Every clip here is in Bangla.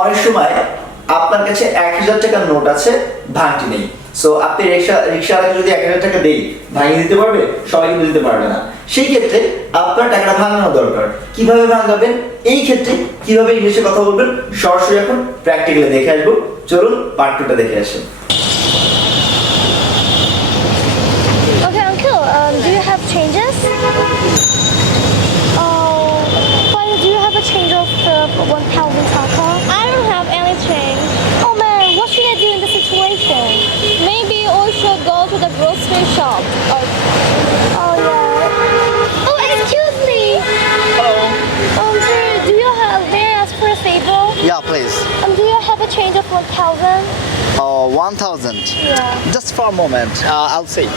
অনেক সময় আপনার কাছে 1000 টাকার নোট আছে, ভাঙটি নেই। সো আপনি রিকশাওয়ালাকে যদি 1000 টাকা দেই, ভাঙিয়ে দিতে পারবে? সবাই কিন্তু দিতে পারবে না। সেই ক্ষেত্রে আপনার টাকাটা ভাঙানো দরকার। কিভাবে ভাঙাবেন? এই ক্ষেত্রে কিভাবে ইংলিশে কথা বলবেন সরাসরি এখন প্র্যাকটিক্যালি দেখে আসবো। চলুন পার্ট 2টা দেখে আসি। Okay, uncle, do you have changes? Why do you have a change of 1,000 taka? I don't have any change. Oh man, what should I do in this situation? Maybe we should go to the grocery shop. Oh yeah. Oh, excuse me. Hello. Sir, do you have? May I ask for a favor? Yeah, please. Do you have a change of 1,000? 1,000. Yeah. Just for a moment. I'll see.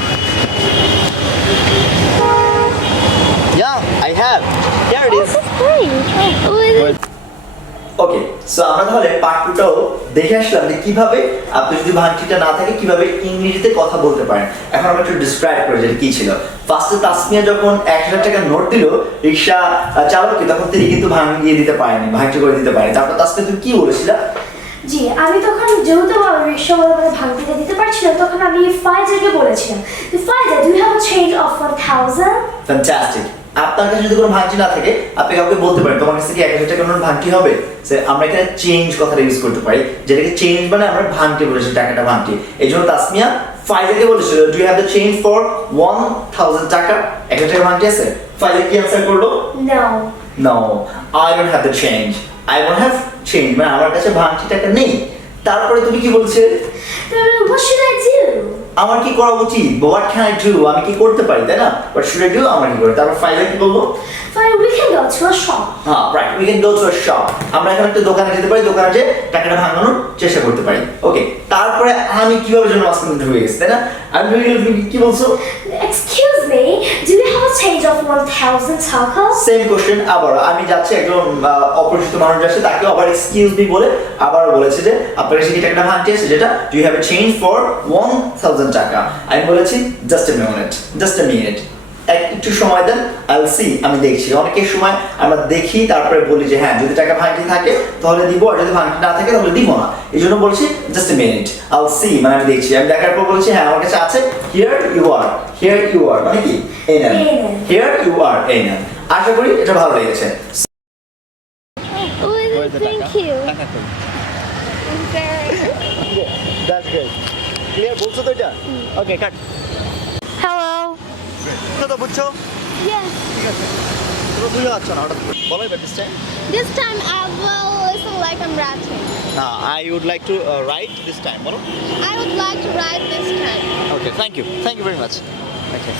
Yeah, I have. Here it Oh, is. that's great. Okay, so আমরা তাহলে পার্ট 2টাও দেখে আসলাম যে কিভাবে আপনি যদি ভাঙটিটা না থাকে কিভাবে ইংরেজিতে কথা বলতে পারেন। এখন আমরা একটু ডিসক্রাইব করি যে কি ছিল। ফার্স্টে তাসমিয়া যখন 1000 টাকার নোট দিল রিকশা চালককে, তখন তিনি কিন্তু ভাঙিয়ে দিতে পারেনি, ভাঙটি করে দিতে পারেনি। তারপর তাসমিয়া তুমি কি বলেছিলা? জি, আমি তখন যেহেতু রিকশাওয়ালা মানে ভাঙতে দিতে পারছিলাম, তখন আমি ফাইজাকে বলেছিলাম যে Faiza, do you have a change of 1,000? Fantastic. আপনার কাছে যদি কোনো ভাঙটি না থাকে আপনি কাউকে বলতে পারেন তোমার কাছে কি 1000 টাকার নোট ভাঙটি হবে? আমরা এখানে চেঞ্জ কথাটা ইউজ করতে পারি, যেটাকে চেঞ্জ মানে আমরা ভাঙটি বলেছি, টাকাটা ভাঙটি। এই জন্য তাসমিয়া ফাইজাকে বলেছিল do you have the change for 1000 টাকা? 1000 টাকা ভাঙটি আছে? ফাইজা কি অ্যানসার করলো? No. No, I don't have the change. I don't have change মানে আমার কাছে ভাঙটি টাকা নেই। তারপরে তুমি কি বলছিলে? What should I do? আমার কি করা উচিত? What can I do? আমি কি করতে পারি, তাই না? What should I do? আমার কি করে? তারপর ফাইজা কি বলবো? Fine, we can go to a shop. হ্যাঁ, right, we can go to a shop. আমরা এখন একটা দোকানে যেতে পারি, দোকানে যে টাকাটা ভাঙানোর চেষ্টা করতে পারি। ওকে, তারপরে আমি কিভাবে যেন মাঝখানে ঢুকে গেছি, তাই না? আমি কি বলছো? Excuse me, do you have a change of 1,000 taka? Same question আবার আমি যাচ্ছি, একজন অপরিচিত মানুষ যাচ্ছে, তাকে আবার এক্সকিউজ মি বলে আবার বলেছে যে আপনার কাছে কি টাকাটা ভাঙটি আছে, যেটা do you have a change for 1000 টাকা? আমি বলেছি just a minute, just a minute, একটু সময় দেন, আইল সি, আমি দেখছি। অনেকের সময় আমরা দেখি তারপরে বলি যে হ্যাঁ যদি টাকা ভাঙটি থাকে তাহলে দিব, আর যদি ভাঙটি না থাকে তাহলে দিব না। এই জন্য বলছি জাস্ট এ মিনিট, আইল সি মানে আমি দেখছি। আমি দেখার পর বলছি হ্যাঁ আমার কাছে আছে, here you are, here you are মানে কি এই নেন, হিয়ার ইউ আর এই নেন। আশা করি এটা ভালো লেগেছে। Thank you. That's great. Clear বলছো তো এটা? Okay, cut. Hello. তো বুঝছো? Yes. ঠিক আছে। তুমি বুঝতে পারছো না, হঠাৎ করে বলো এবার this time. This time I will listen like I'm writing. I would like to write this time. বলো? I would like to write this time. Okay, thank you. Thank you very much. Okay.